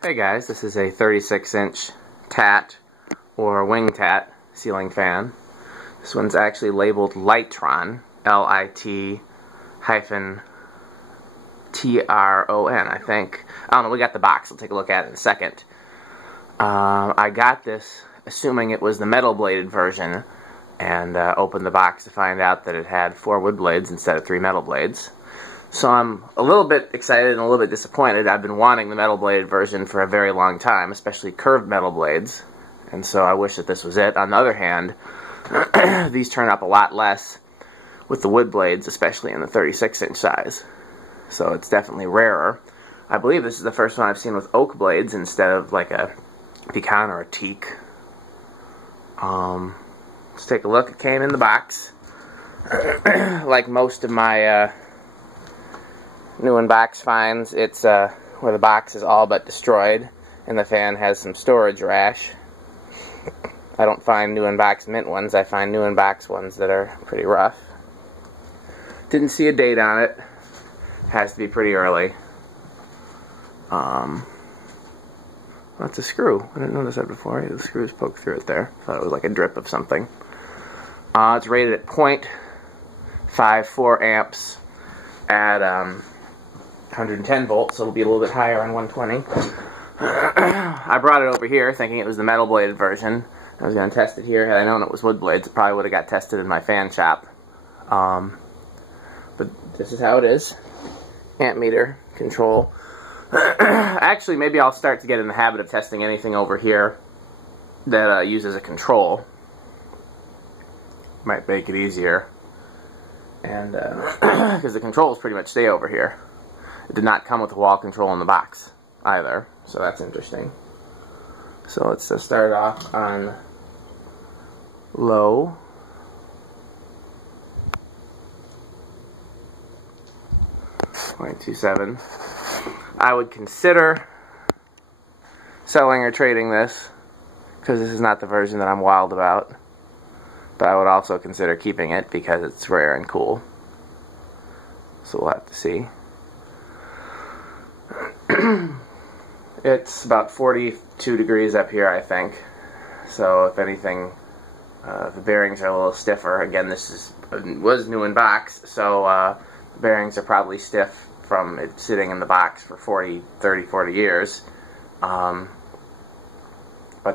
Hey guys, this is a 36-inch tat or wing tat ceiling fan. This one's actually labeled Lite-Tron, L-I-T-Tron, I think. I don't know, we got the box. I'll take a look at it in a second. I got this assuming it was the metal bladed version, and opened the box to find out that it had 4 wood blades instead of 3 metal blades. So I'm a little bit excited and a little bit disappointed. I've been wanting the metal bladed version for a very long time, especially curved metal blades, and so I wish that this was it. On the other hand, these turn up a lot less with the wood blades, especially in the 36-inch size. So it's definitely rarer. I believe this is the first one I've seen with oak blades instead of like a pecan or a teak. Let's take a look. It came in the box. Like most of my new in box finds, it's where the box is all but destroyed and the fan has some storage rash. I don't find new in box mint ones. I find new in box ones that are pretty rough. Didn't see a date on it. Has to be pretty early. That's a screw. I didn't notice that before. The screws poked through it there. Thought it was like a drip of something. It's rated at 0.54 amps at 110 volts, so it'll be a little bit higher on 120. I brought it over here thinking it was the metal bladed version. I was going to test it here. Had I known it was wood blades, it probably would have got tested in my fan shop. But this is how it is. Amp meter control. Actually, maybe I'll start to get in the habit of testing anything over here that uses a control. Might make it easier. And because the controls pretty much stay over here. It did not come with a wall control in the box either, so that's interesting. So let's start off on low. .27. I would consider selling or trading this because this is not the version that I'm wild about. But I would also consider keeping it because it's rare and cool. So we'll have to see. It's about 42 degrees up here, I think. So if anything, the bearings are a little stiffer. Again, this was new in box, so the bearings are probably stiff from it sitting in the box for 30, 40 years. But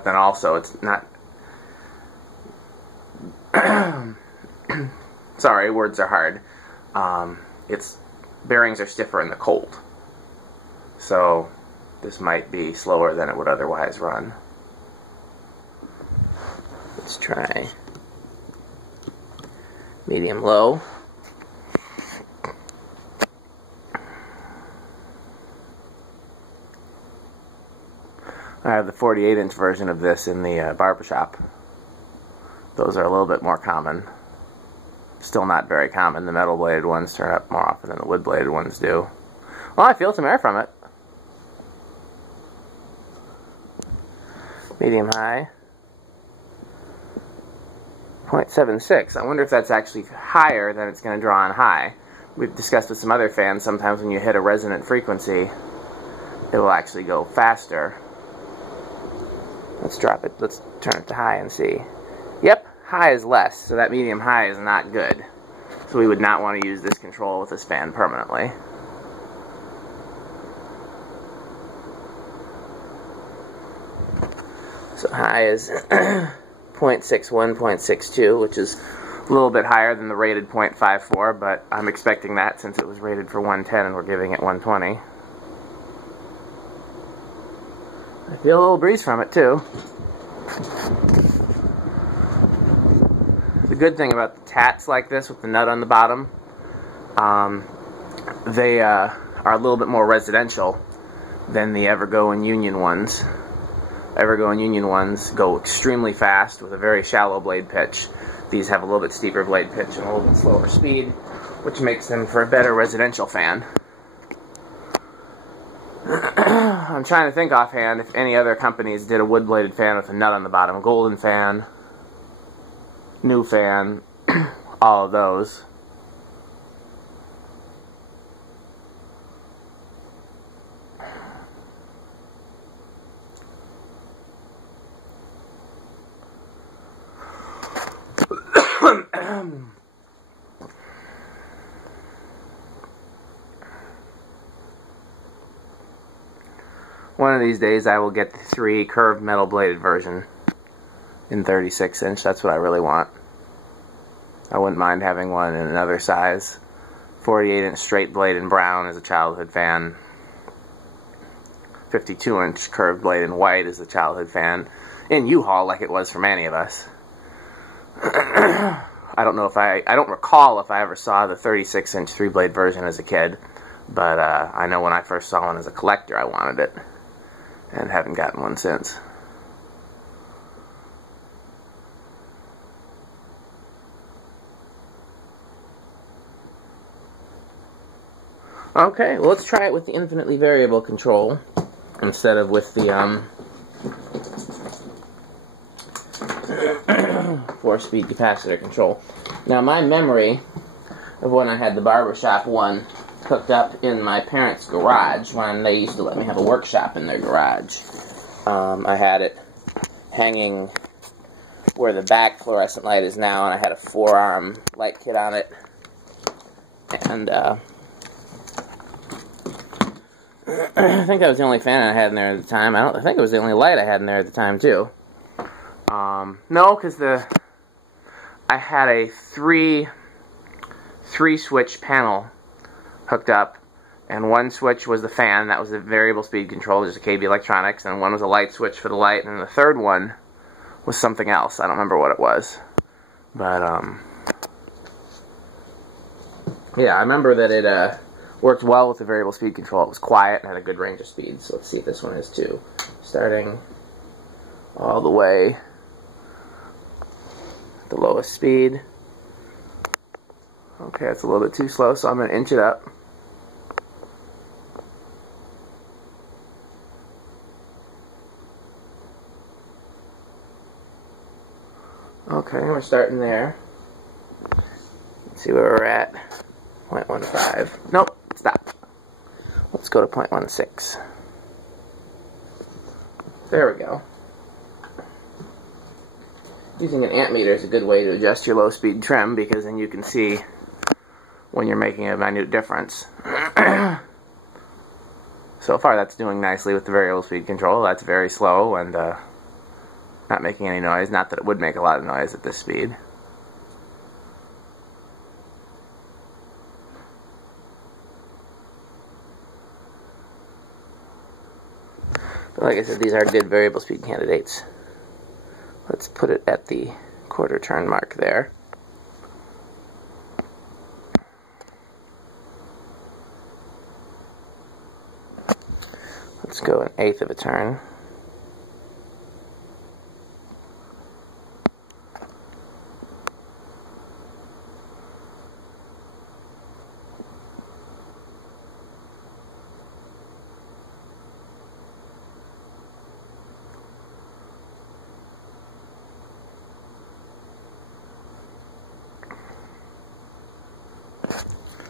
then also it's not... Sorry, words are hard. Its bearings are stiffer in the cold. So this might be slower than it would otherwise run. Let's try medium-low. I have the 48-inch version of this in the barbershop. Those are a little bit more common. Still not very common. The metal bladed ones turn up more often than the wood bladed ones do. Well, I feel some air from it. Medium high. 0.76. I wonder if that's actually higher than it's going to draw on high. We've discussed with some other fans, sometimes when you hit a resonant frequency, it will actually go faster. Let's drop it. Let's turn it to high and see. Yep, high is less, so that medium high is not good. So we would not want to use this control with this fan permanently. So high is 0.61, 0.62, which is a little bit higher than the rated 0.54, but I'm expecting that since it was rated for 110 and we're giving it 120. I feel a little breeze from it too. The good thing about the tats like this with the nut on the bottom, they are a little bit more residential than the Evergo and Union ones. Evergo and Union ones go extremely fast with a very shallow blade pitch. These have a little bit steeper blade pitch and a little bit slower speed, which makes them for a better residential fan. I'm trying to think offhand if any other companies did a wood-bladed fan with a nut on the bottom. Golden Fan, New Fan, all of those. One of these days I will get the 3 curved metal bladed version in 36-inch. That's what I really want. I wouldn't mind having one in another size. 48-inch straight blade in brown is a childhood fan. 52-inch curved blade in white is a childhood fan. In U-Haul, like it was for many of us. I don't recall if I ever saw the 36-inch 3-blade version as a kid, but I know when I first saw one as a collector I wanted it, and haven't gotten one since. Okay, well, let's try it with the infinitely variable control instead of with the 4-speed capacitor control. Now, my memory of when I had the barbershop one hooked up in my parents' garage, when they used to let me have a workshop in their garage, I had it hanging where the back fluorescent light is now, and I had a 4-arm light kit on it, and I think that was the only fan I had in there at the time. I think it was the only light I had in there at the time, too. No, because I had a 3-switch panel hooked up, and one switch was the fan, that was the variable speed control, just a KB Electronics, and one was a light switch for the light, and the third one was something else. I don't remember what it was. But, yeah, I remember that it worked well with the variable speed control. It was quiet and had a good range of speed, so let's see if this one is too. Starting all the way at the lowest speed. Okay, it's a little bit too slow, so I'm going to inch it up. Okay, we're starting there. Let's see where we're at. 0.15. Nope, stop. Let's go to 0.16. There we go. Using an ammeter is a good way to adjust your low-speed trim, because then you can see when you're making a minute difference. So far that's doing nicely with the variable speed control. That's very slow and not making any noise. Not that it would make a lot of noise at this speed. But like I said, these are good variable speed candidates. Let's put it at the quarter turn mark there. Let's go 1/8 of a turn.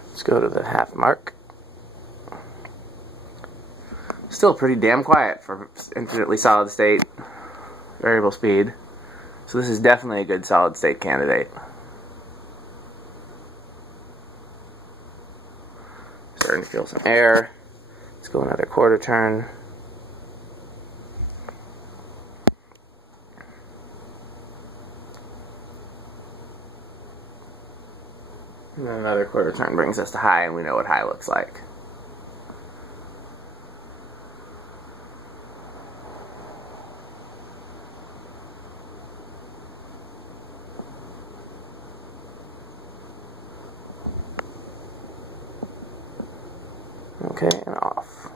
Let's go to the half mark. Still pretty damn quiet for infinitely solid state variable speed. So this is definitely a good solid state candidate. Starting to feel some air. Let's go another quarter turn. And then another quarter turn brings us to high, and we know what high looks like. Okay, and off.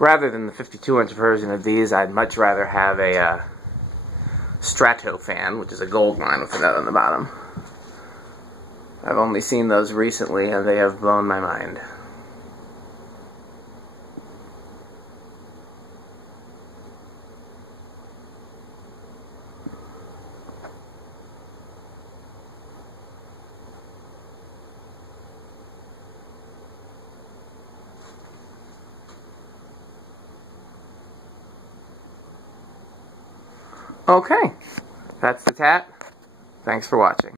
Rather than the 52-inch version of these, I'd much rather have a Strato fan, which is a gold line with a nut on the bottom. I've only seen those recently, and they have blown my mind. Okay, that's the tat. Thanks for watching.